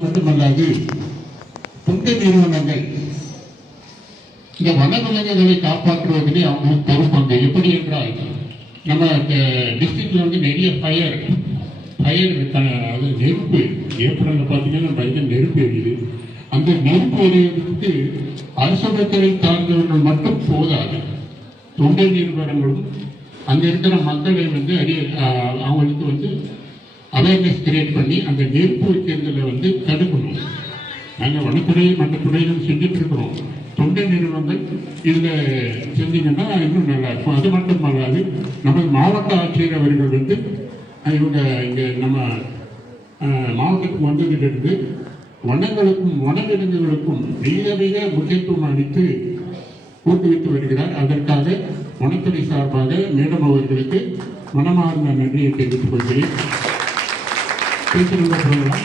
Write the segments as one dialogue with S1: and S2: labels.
S1: மட்டுமல்லாது தொண்டு நிறுவனங்கள் இந்த வனவிலங்குகளை காப்பாற்றுவதிலே அவங்களுக்கு பொறுப்பாங்க எப்படி என்றால் நம்ம டிஸ்ட்ரிக்ட்ல வந்து நிறைய ஃபயர் ஃபயர் அது நெருப்பு. ஏப்ரலில் பார்த்தீங்கன்னா பயங்கர நெருப்பு எரியுது அந்த நெருப்பு எரியதுக்கு அரசுத்துறை சார்ந்தவர்கள் மட்டும் போதாது. தொண்டு நிறுவனங்களும் அங்கே இருக்கிற மக்களை வந்து அறிய ஆஹ் அவங்களுக்கு வந்து அவேர்னஸ் கிரியேட் பண்ணி அந்த நெருப்பு வைக்கிறதுல வந்து தடுக்கணும். நாங்கள் வனத்துறை மற்ற செஞ்சுட்டு இருக்கிறோம் தொண்டை நிறுவனங்கள் இதில் செஞ்சீங்கன்னா இன்னும் நல்லா இருக்கும். அது மட்டும் அல்லாது நமது மாவட்ட ஆட்சியர் அவர்கள் வந்து இவங்க இங்கே நம்ம மாவட்டத்துக்கு வந்ததிலிருந்து வனங்களுக்கும் வனவிலங்குகளுக்கும் மிக மிக முக்கியத்துவம் அளித்து ஊக்குவித்து வருகிறார். அதற்காக வனத்துறை சார்பாக மேடம் அவர்களுக்கு மனமார்ந்த நன்றியை தெரிவித்துக் கொள்கிறேன். பேசியிருந்த போதெல்லாம்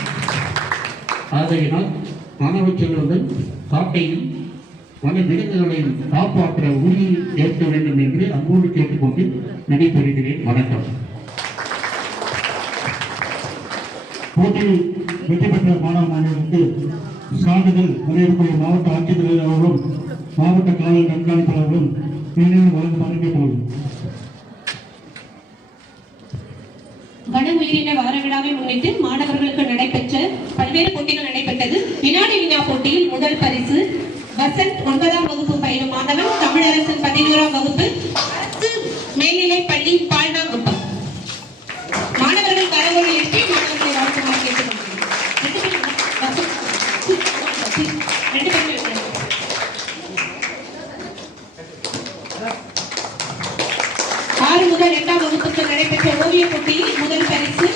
S1: ஆகையினால் மாணவ செல்வங்கள் காட்டையும் வன விலங்குகளையும் காப்பாற்ற உறுதியில் ஏற்க வேண்டும் என்று அன்போடு கேட்டுக்கொண்டு நடைபெறுகிறேன் வணக்கம்.
S2: போட்டியில் வெற்றி பெற்ற மாணவ மாணவர்களுக்கு சான்றிதழ் வரையக்கூடிய மாவட்ட ஆட்சித்தலைவர் அவர்களும் மாவட்ட காவல் கண்காணிப்பாளர்களும் வழங்குமாறு கேட்டுக்கொள்கிறோம்
S3: வன உயிரின வார விழாவை முன்னிட்டு மாணவர்களுக்கு நடைபெற்ற பல்வேறு போட்டிகள் நடைபெற்றது. வினாடி வினா போட்டியில் முதல் பரிசு வசந்த் ஒன்பதாம் வகுப்பு பயிலும் மாணவன் தமிழரசன் பதினோராம் வகுப்பு. அரசு மேல்நிலை பள்ளி ஆறு முதல் எட்டாம் வகுப்புக்கு நடைபெற்ற ஓவிய போட்டியில் முதல் பரிசு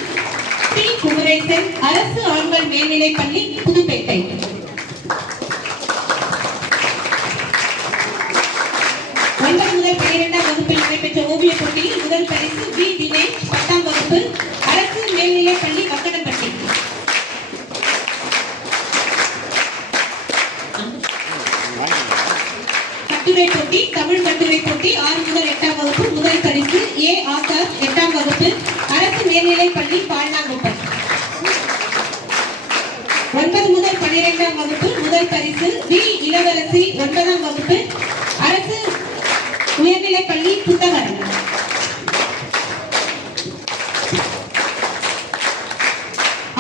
S3: பி. குமரேசன் அரசு ஆண்கள் மேல்நிலைப் பள்ளி புதுப்பேட்டை. ஒன்பது முதல் பன்னிரெண்டாம் வகுப்பில் நடைபெற்ற ஓவியப் போட்டியில் முதல் பரிசு பி. தினேஷ் பத்தாம் வகுப்பு அரசு மேல்நிலைப் பள்ளி கட்டுரை போட்டி தமிழ் கட்டுரை போட்டி ஆறு முதல் எட்டாம் வகுப்பு முதல் பரிசு ஏ ஆசார் எட்டாம் வகுப்பு அரசு மேல்நிலைப் பள்ளி பால்னாங்குப்பம் ஒன்பது முதல் பன்னிரெண்டாம் வகுப்பு முதல் பரிசு வி இளவரசி ஒன்பதாம் வகுப்பு அரசு உயர்நிலைப் பள்ளி புத்தகரம்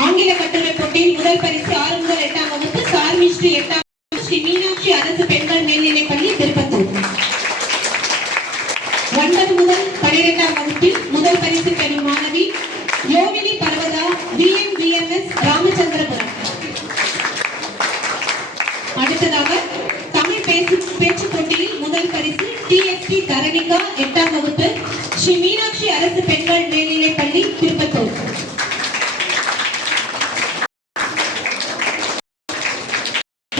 S3: ஆங்கில கட்டுரை போட்டியில் முதல் பரிசு ஆறு முதல் எட்டாம் வகுப்பு சார்வி எட்டாம் ஸ்ரீ மீனாட்சி அரசு பெண்கள் மேல்நிலைப் பள்ளி திருப்பத்தூர். ஒன்பது முதல் பனிரெண்டாம் வகுப்பில் முதல் பரிசு பெறும் மாணவி யோகினி பர்வதா பிஎன்பிஎம்எஸ் ராமச்சந்திரபுரம். அடுத்ததாக தமிழ் பேச்சு பேச்சு போட்டியில் முதல் பரிசு டிஎஸ்டி தரணிகா எட்டாம் வகுப்பு ஸ்ரீ மீனாட்சி அரசு பெண்கள் மேல் பள்ளி திருப்பத்தூர்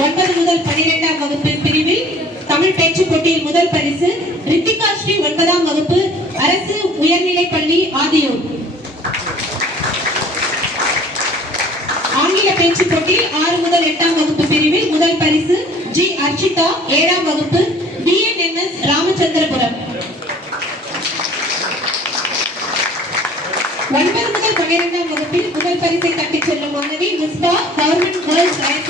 S3: ஒன்பது முதல் பனிரெண்டாம் வகுப்பு பிரிவில் தமிழ் பேச்சு போட்டியில் முதல் பரிசு ரித்திகா ஸ்ரீ ஒன்பதாம் வகுப்பு அரசு உயர்நிலை பள்ளி ஆதியூர். ஆங்கில பேச்சு போட்டியில் ஆறு முதல் எட்டாம் வகுப்பு பிரிவில் முதல் பரிசு ஜி அர்ச்சிதா ஏழாம் வகுப்பு பிஎன்எம்எஸ் ராமச்சந்திரபுரம். ஒன்பது முதல் பன்னிரெண்டாம் வகுப்பில் முதல் பரிசை தட்டிச் செல்லும் மாணவி Misba government girls higher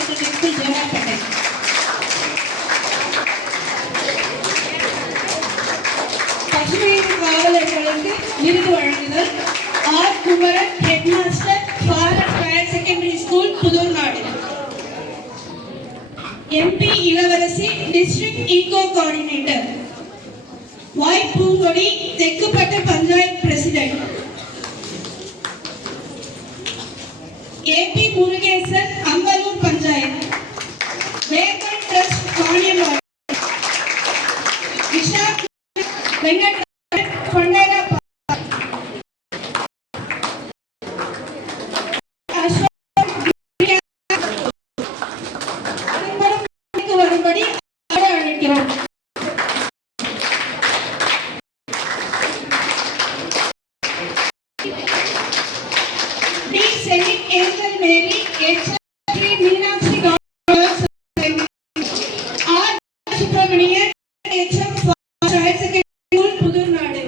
S4: MP Ilavarasi district eco coordinator வாய் Poongodi Thekkupatta panchayat president AP Murugesan Ambalur panchayat. angel Mary, angel Mary, Meenakshi God, R. Subramanian, HM Child Secondary School, Pudurnadu.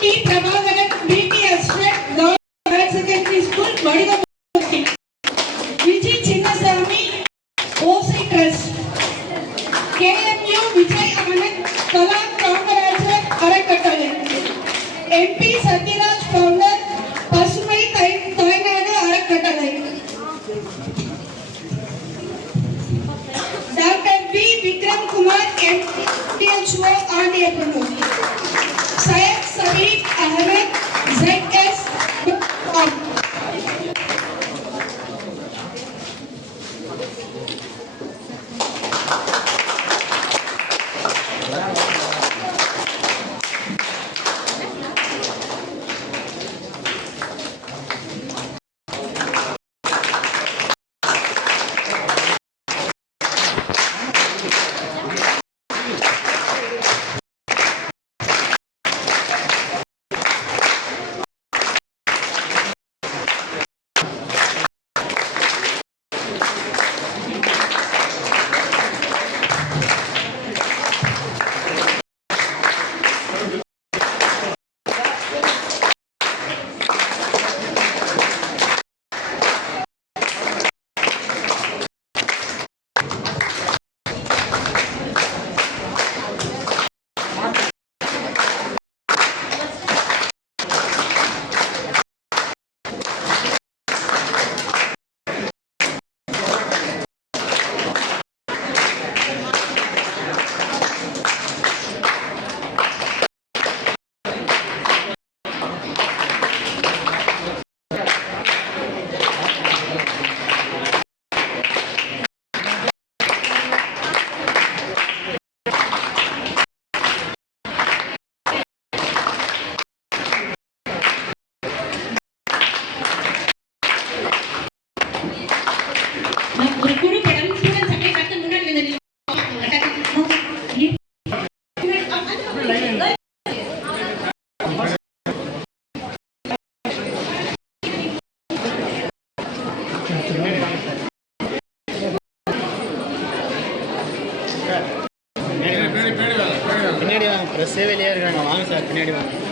S4: T. Prabhavaran, B.T. Ashwin, Girls Higher Secondary School, Madhugapur. Vijay Chinnasamy, O.C. Trust. KMU Vijay Anand, Kalam Kamaraj, Arakatale. MPs
S3: साहेब ஒரு குழு படம் students அப்படியே கத்து முன்னாடி வந்து
S5: பின்னாடி வாங்க ப்ரெஸ்ஸே வெளியே இருக்காங்க. வாங்க சார் பின்னாடி வாங்க.